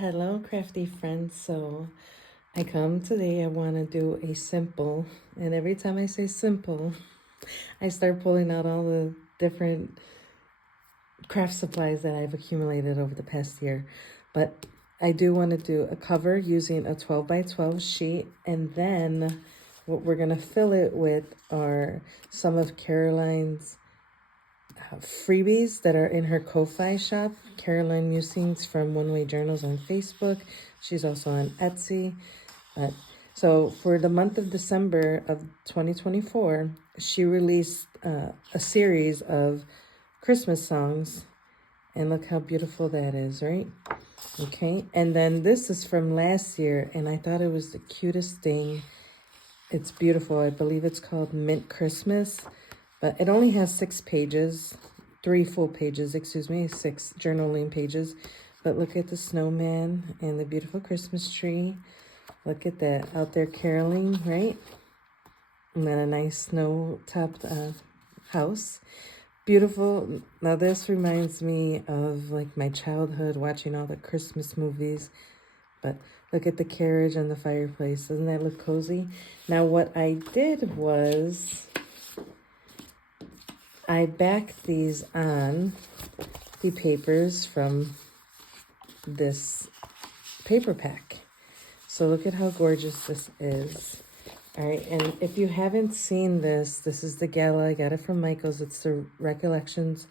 Hello, crafty friends. So I come today, I want to do a simple, and every time I say simple, I start pulling out all the different craft supplies that I've accumulated over the past year. But I do want to do a cover using a 12 by 12 sheet, and then what we're going to fill it with are some of Caroline's freebies that are in her Ko-Fi shop. Caroline Musings from One Way Journals on Facebook. She's also on Etsy. So for the month of December of 2024, she released a series of Christmas songs. And look how beautiful that is, right? Okay, and then this is from last year, and I thought it was the cutest thing. It's beautiful. I believe it's called Mint Christmas. But it only has 6 pages, 3 full pages, 6 journaling pages. But look at the snowman and the beautiful Christmas tree. Look at that, out there caroling, right? And then a nice snow-topped house. Beautiful. Now this reminds me of like my childhood, watching all the Christmas movies. But look at the carriage and the fireplace. Doesn't that look cozy? Now what I did was I backed these on the papers from this paper pack. So look at how gorgeous this is. All right, and if you haven't seen this, this is the Gala. I got it from Michael's. It's the Recollections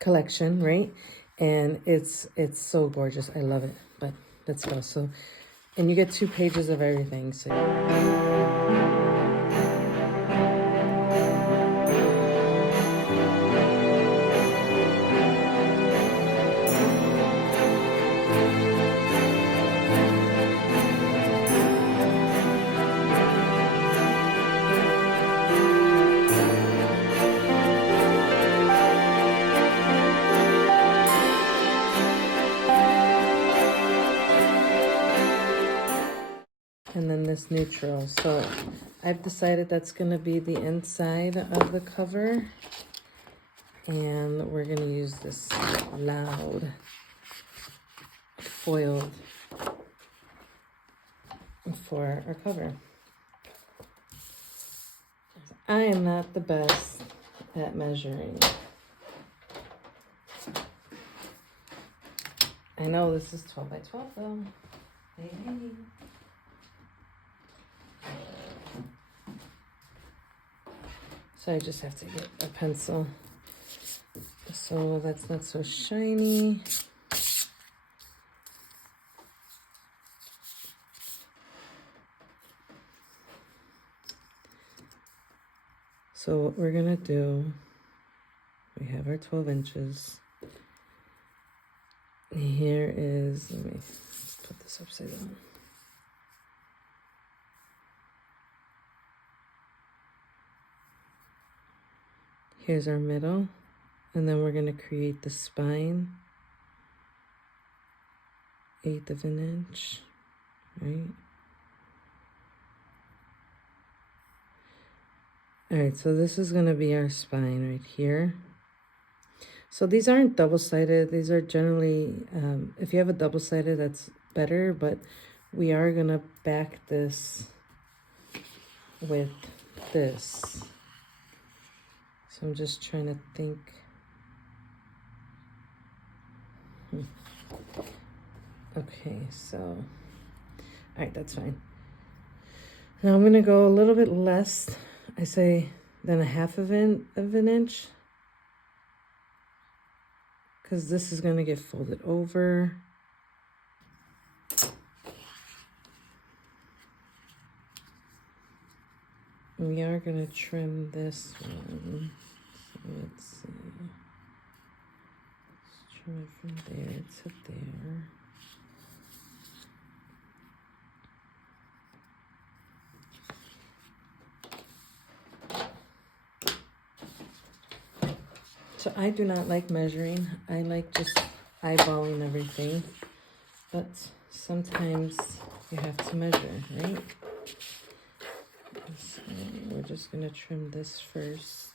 collection, right? And it's so gorgeous. I love it. But let's go. So, and you get 2 pages of everything. So. And then this neutral. So I've decided that's going to be the inside of the cover. And we're going to use this loud foiled for our cover. I am not the best at measuring. I know this is 12 by 12 though. Hey. So I just have to get a pencil. So that's not so shiny. So what we're gonna do, we have our 12 inches. Here is, let me just put this upside down. Here's our middle, and then we're going to create the spine, 1/8 of an inch, right? All right, so this is going to be our spine right here. So these aren't double-sided. These are generally, if you have a double-sided, that's better, but we are going to back this with this. So I'm just trying to think. Okay, so, all right, that's fine. Now I'm going to go a little bit less, I say, than 1/2 of an inch. Because this is going to get folded over. We are going to trim this one. So let's see. Let's trim it from there to there. So I do not like measuring. I like just eyeballing everything. But sometimes you have to measure, right? So we're just going to trim this first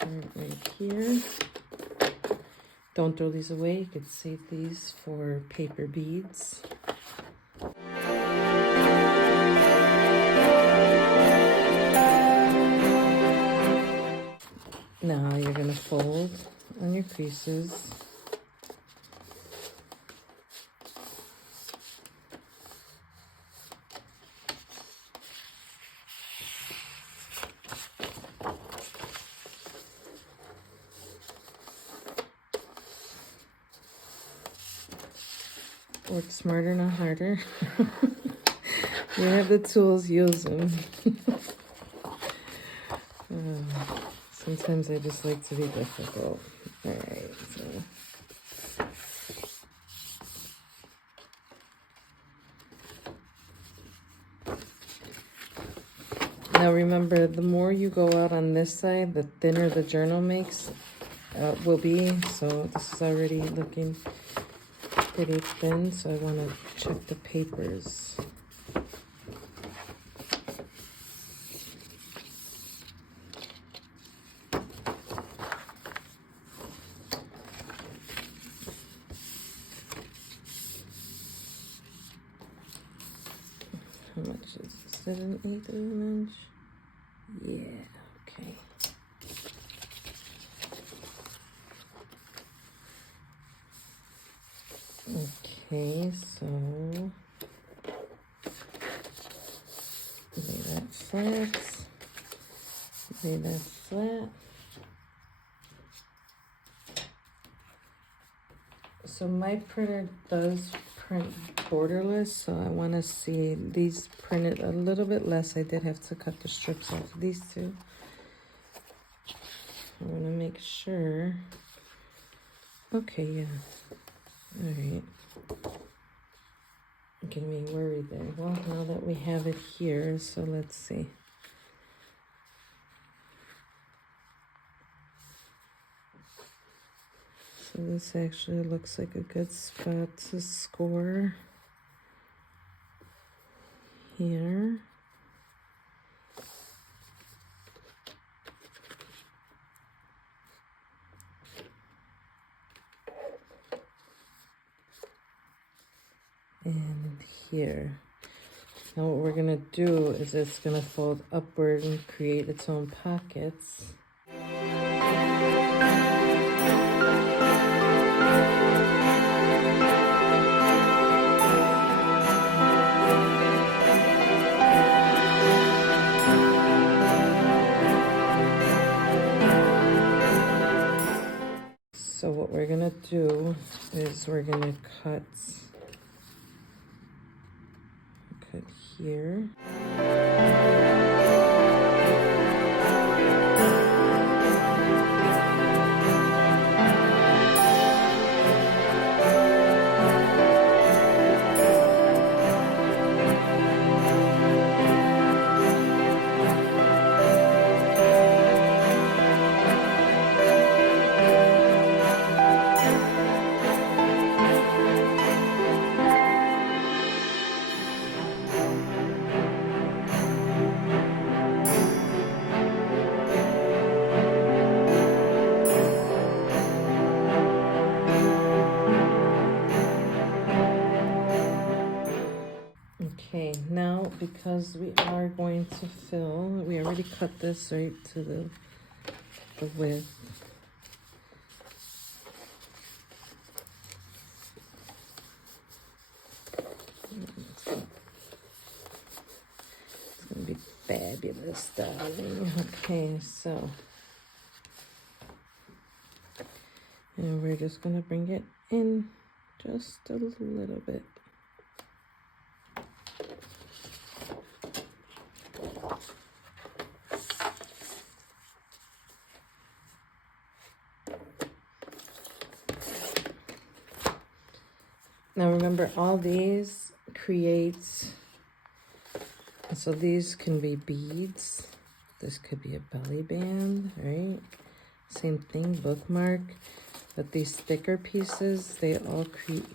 right here. Don't throw these away. You could save these for paper beads. Now you're going to fold on your creases. Work smarter, not harder. You have the tools, use them. Sometimes I just like to be difficult. Alright, so. Now remember, the more you go out on this side, the thinner the journal will be. So this is already looking pretty thin, so I want to check the papers. How much is this? 1/8 of an inch? Yeah, okay. Okay, so lay that flat. Lay that flat. So my printer does print borderless, so I want to see these printed a little bit less. I did have to cut the strips off of these two. I want to make sure. Okay, yeah. All right. Getting me worried there. Well, now that we have it here, so let's see. So this actually looks like a good spot to score here. And here. Now what we're gonna do is it's gonna fold upward and create its own pockets. So what we're gonna do is we're gonna cut here. Okay, now because we are going to fill, we already cut this right to the width. It's gonna be fabulous, darling. Okay, so, and we're just gonna bring it in just a little bit. Now remember, all these create, so these can be beads. This could be a belly band, right? Same thing, bookmark. But these thicker pieces, they all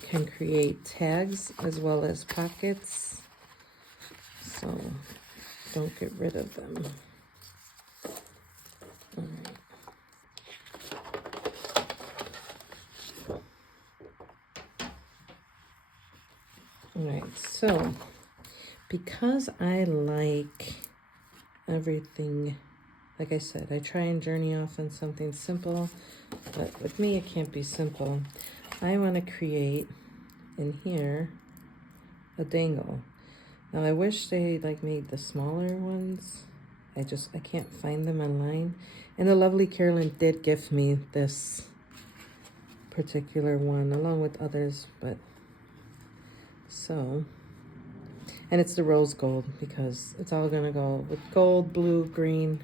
can create tags as well as pockets. So don't get rid of them. All right. So because I like everything, like I said, I try and journey off on something simple, but with me it can't be simple. I want to create in here a dangle. Now I wish they like made the smaller ones. I can't find them online. And the lovely Carolyn did gift me this particular one along with others, but so, and it's the rose gold because it's all gonna go with gold, blue, green,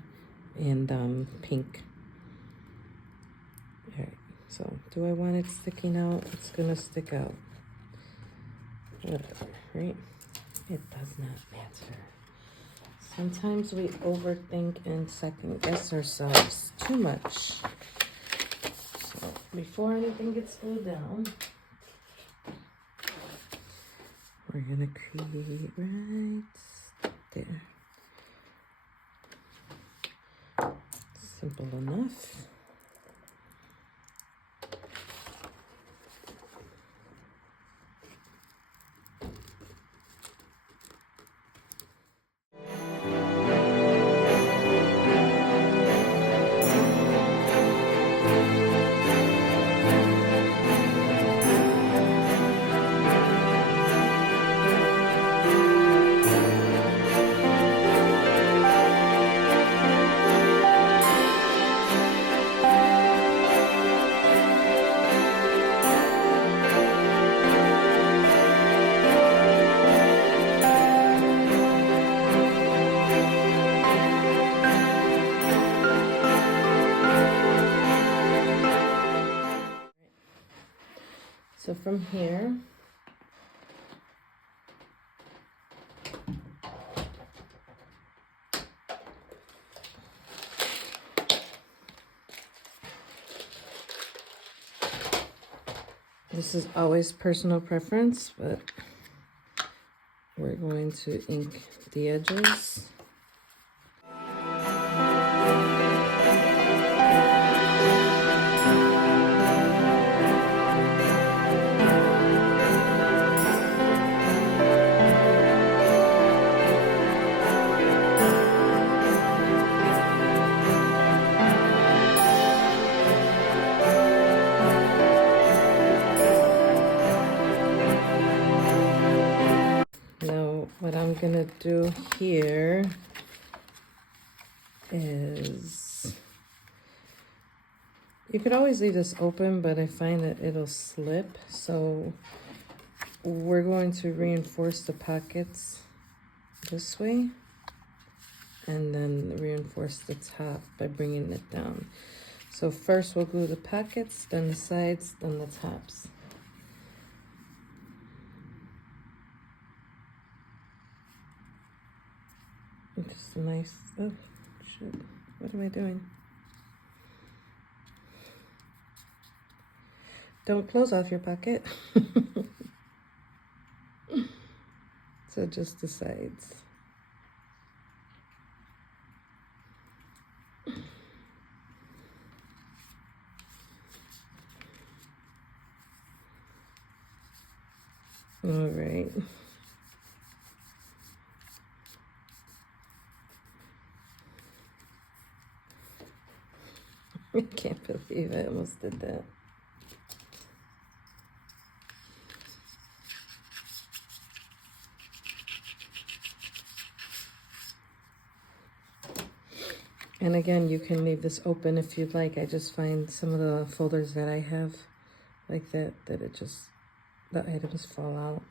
and pink. All right, so do I want it sticking out? It's gonna stick out. Whatever, right? It does not matter. Sometimes we overthink and second guess ourselves too much. So before anything gets glued down, we're gonna create right there. Simple enough. So from here, this is always personal preference, but we're going to ink the edges. What I'm gonna do here is, you could always leave this open, but I find that it'll slip. So we're going to reinforce the pockets this way and then reinforce the top by bringing it down. So first we'll glue the pockets, then the sides, then the tops. Just a nice, oh, shit, what am I doing? Don't close off your pocket. So just the sides. All right. I can't believe I almost did that. And again, you can leave this open if you'd like. I just find some of the folders that I have like that, it just, the items fall out.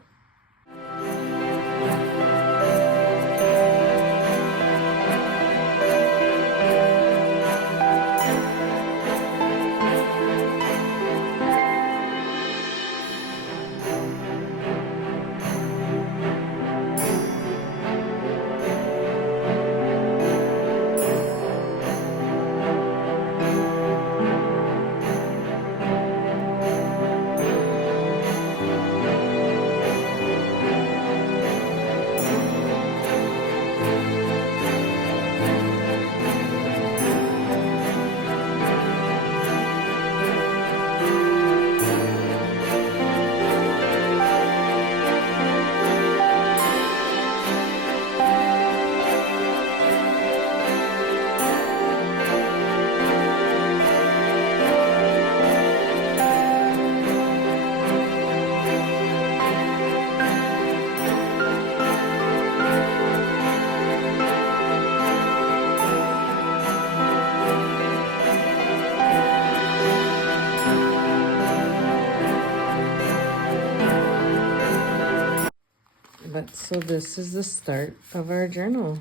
So this is the start of our journal.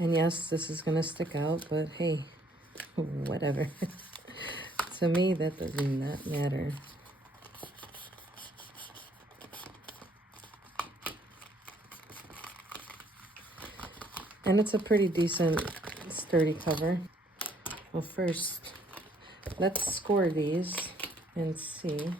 And yes, this is gonna stick out, but hey, whatever. To me, that does not matter. And it's a pretty decent, sturdy cover. Well, first, let's score these and see.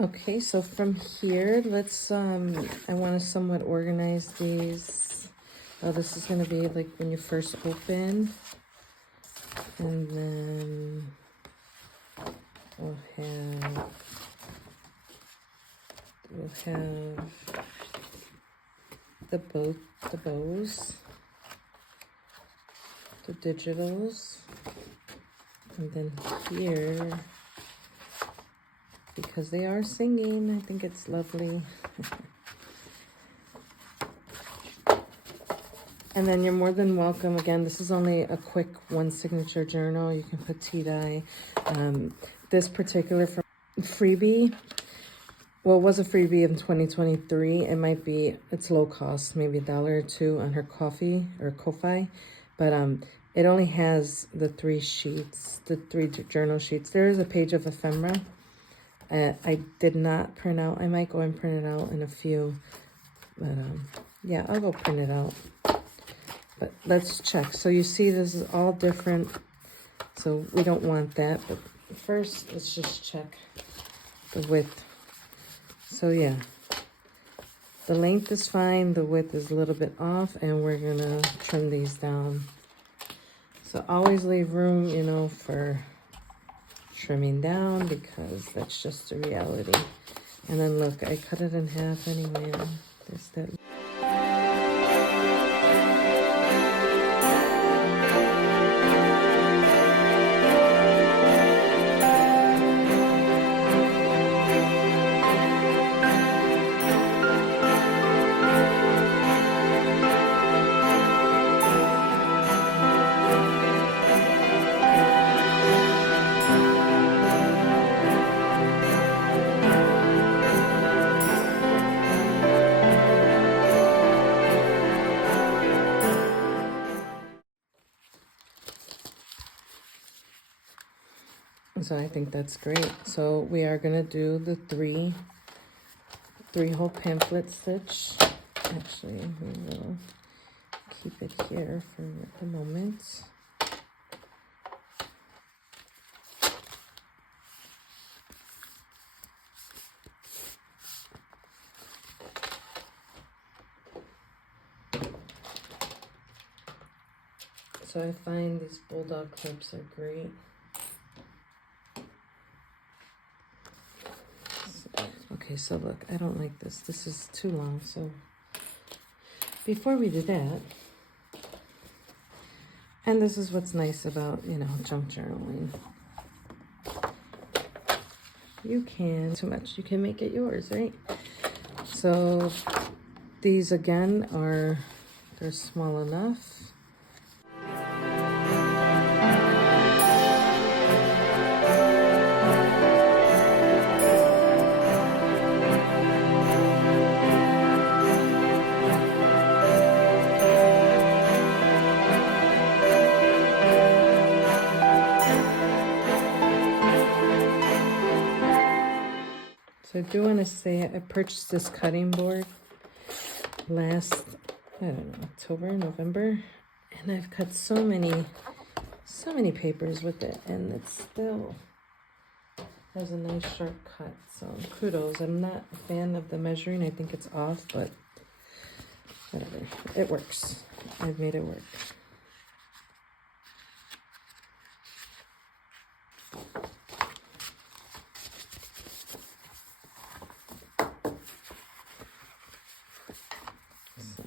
Okay, so from here, let's, I want to somewhat organize these. Oh, this is going to be like when you first open. And then we'll have the bows, the digitals, and then here, because they are singing, I think it's lovely. And then you're more than welcome. Again, this is only a quick one signature journal. You can put tea dye. This particular freebie, well, it was a freebie in 2023. It might be, it's low cost, maybe $1 or $2 on her Ko-fi, but it only has the 3 sheets, the 3 journal sheets. There is a page of ephemera. I did not print out. I might go and print it out in a few, but yeah, I'll go print it out. But let's check. So you see this is all different, so we don't want that. But first, let's just check the width. So yeah, the length is fine, the width is a little bit off, and we're gonna trim these down. So always leave room, you know, for trimming down, because that's just the reality. And then look, I cut it in half anyway. There's that. So I think that's great. So we are gonna do the three hole pamphlet stitch. Actually, we will keep it here for the moment. So I find these bulldog clips are great. Okay, so look, I don't like this. This is too long, so before we do that, and this is what's nice about, you know, junk journaling. You can, too much, you can make it yours, right? So these again they're small enough. So I do want to say I purchased this cutting board last, I don't know, October, November, and I've cut so many papers with it, and it still has a nice sharp cut. So kudos. I'm not a fan of the measuring. I think it's off, but whatever. It works. I've made it work. So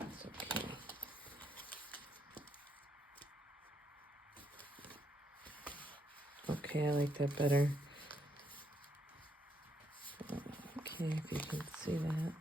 it's okay. Okay, I like that better. Okay, if you can see that.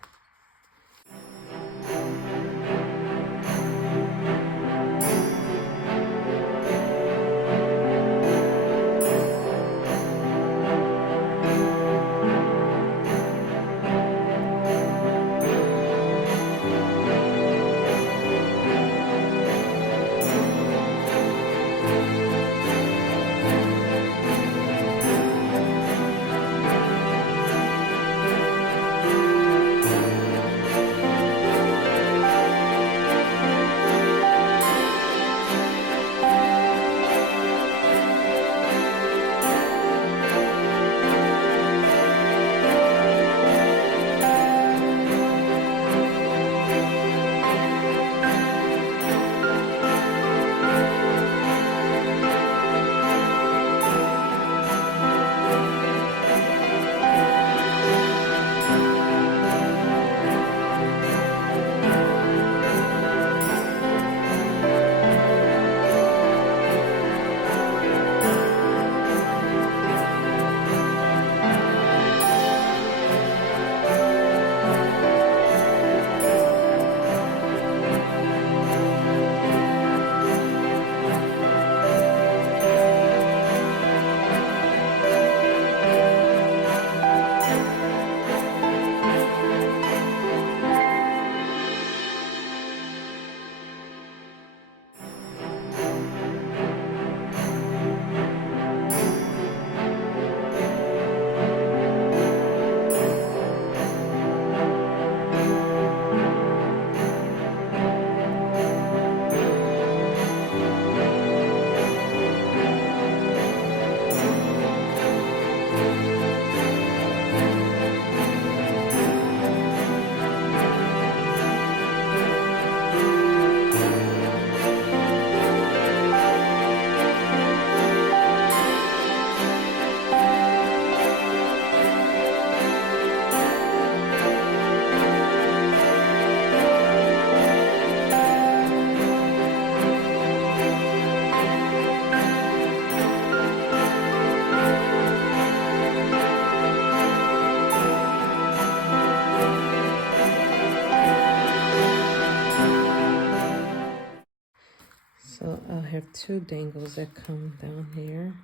So I'll have two dangles that come down here.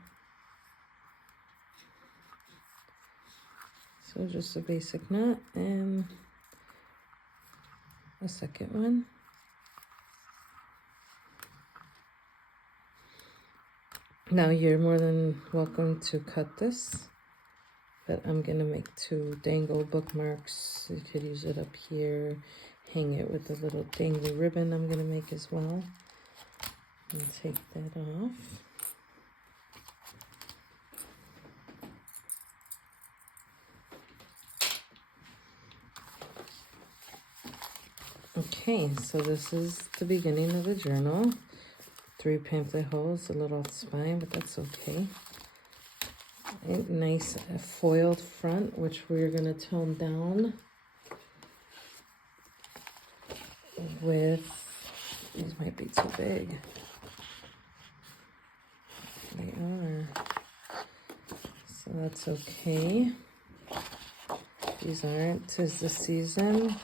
So just a basic knot and a second one. Now you're more than welcome to cut this, but I'm gonna make two dangle bookmarks. You could use it up here, hang it with a little dangly ribbon I'm gonna make as well. And take that off. Okay, so this is the beginning of the journal. 3 pamphlet holes, a little off the spine, but that's okay. A nice foiled front, which we're gonna tone down with, these might be too big. They are. So that's okay. These aren't. 'Tis the season.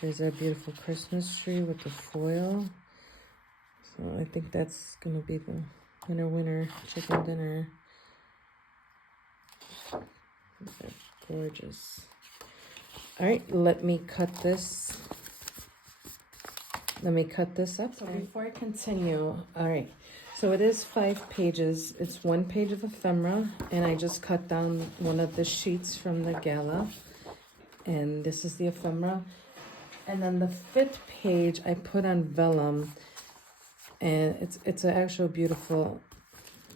There's our beautiful Christmas tree with the foil. So I think that's gonna be the winner chicken dinner. They're gorgeous. All right, let me cut this. Let me cut this up. So before I continue, all right. So So it is 5 pages. It's 1 page of ephemera, and I just cut down one of the sheets from the Gala. And this is the ephemera. And then the 5th page I put on vellum, and it's an actual beautiful.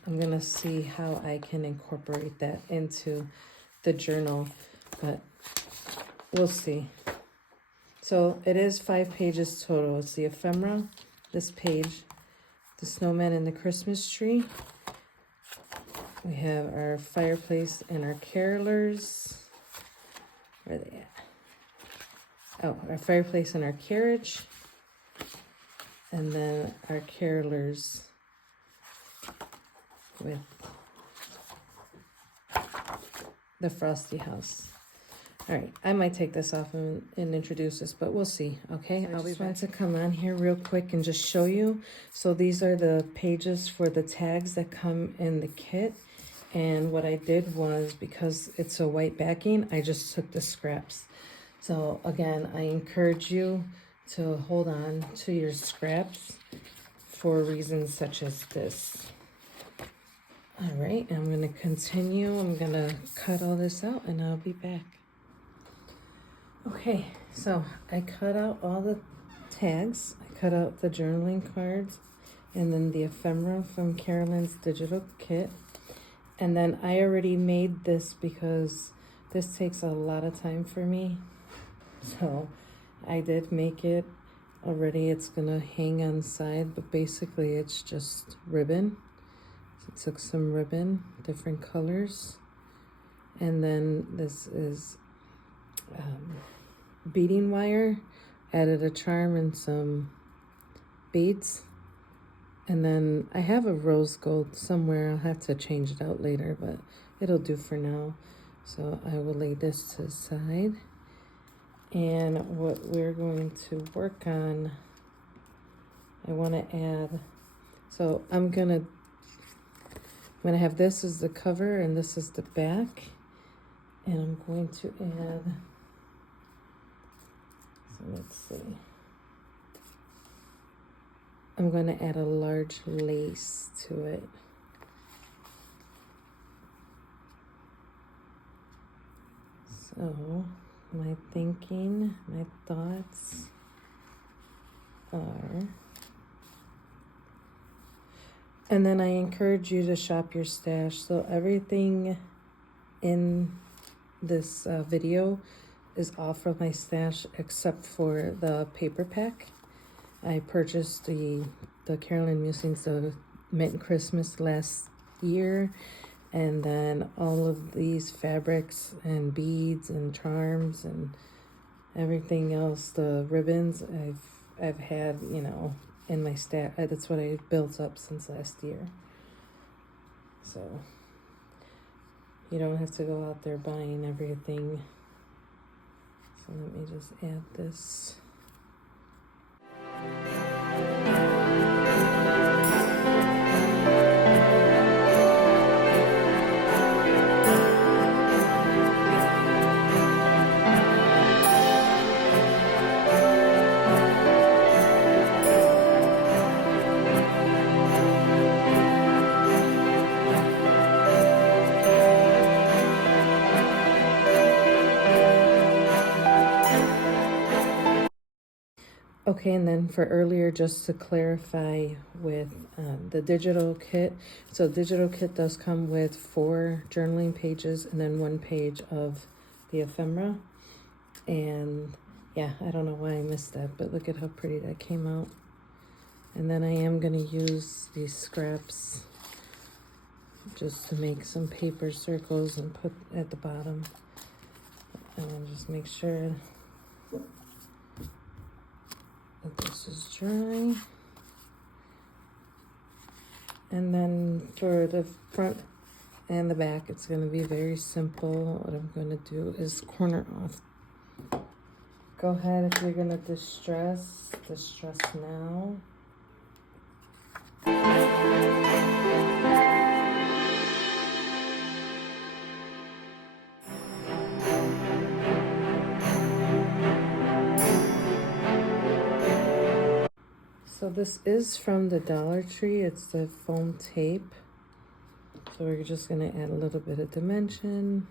I'm gonna see how I can incorporate that into the journal, but we'll see. So it is 5 pages total. It's the ephemera, this page, the snowman and the Christmas tree. We have our fireplace and our carolers. Where are they at? Oh, our fireplace and our carriage. And then our carolers with the frosty house. All right, I might take this off and introduce this, but we'll see, okay? I just want to come on here real quick and just show you. So these are the pages for the tags that come in the kit. And what I did was, because it's a white backing, I just took the scraps. So again, I encourage you to hold on to your scraps for reasons such as this. All right, I'm gonna continue. I'm gonna cut all this out and I'll be back. Okay, so I cut out all the tags. I cut out the journaling cards and then the ephemera from Carolyn's digital kit. And then I already made this because this takes a lot of time for me. So I did make it already. It's gonna hang on the side, but basically it's just ribbon. So I took some ribbon, different colors. And then this is beading wire, added a charm and some beads. And then I have a rose gold somewhere. I'll have to change it out later, but it'll do for now. So I will lay this to the side. And what we're going to work on, I want to add, so I'm gonna have this as the cover and this is the back. And I'm going to add, so let's see. I'm going to add a large lace to it. So my thinking, my thoughts are, and then I encourage you to shop your stash. So everything in this video is all from my stash except for the paper pack. I purchased the Carolyn Musings, the Mint Christmas last year, and then all of these fabrics and beads and charms and everything else, the ribbons I've had, you know, in my stash. That's what I built up since last year. So you don't have to go out there buying everything. So let me just add this. Okay, and then for earlier, just to clarify with the digital kit. So the digital kit does come with 4 journaling pages and then 1 page of the ephemera. And yeah, I don't know why I missed that, but look at how pretty that came out. And then I am going to use these scraps just to make some paper circles and put at the bottom. And just make sure that this is dry. And then for the front and the back, it's going to be very simple. What I'm going to do is corner off. Go ahead, if you're going to distress now. So So this is from the Dollar Tree. It's the foam tape. So we're just gonna add a little bit of dimension.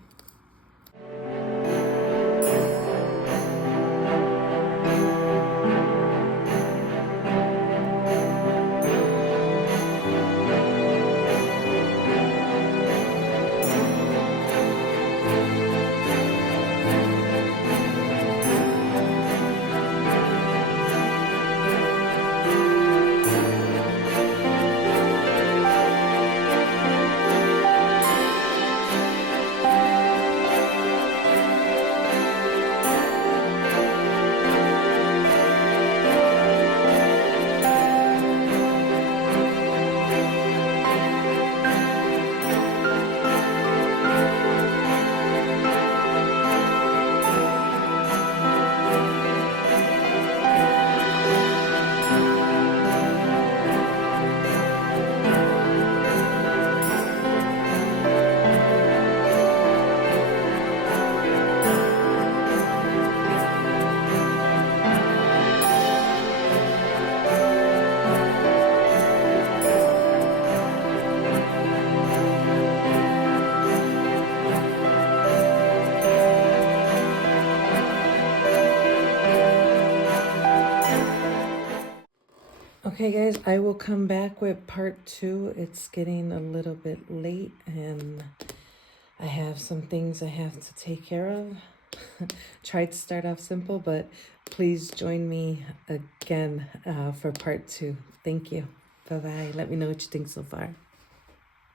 Okay guys, I will come back with part 2. It's getting a little bit late and I have some things I have to take care of. Tried to start off simple, but please join me again for part 2. Thank you. Bye-bye. Let me know what you think so far.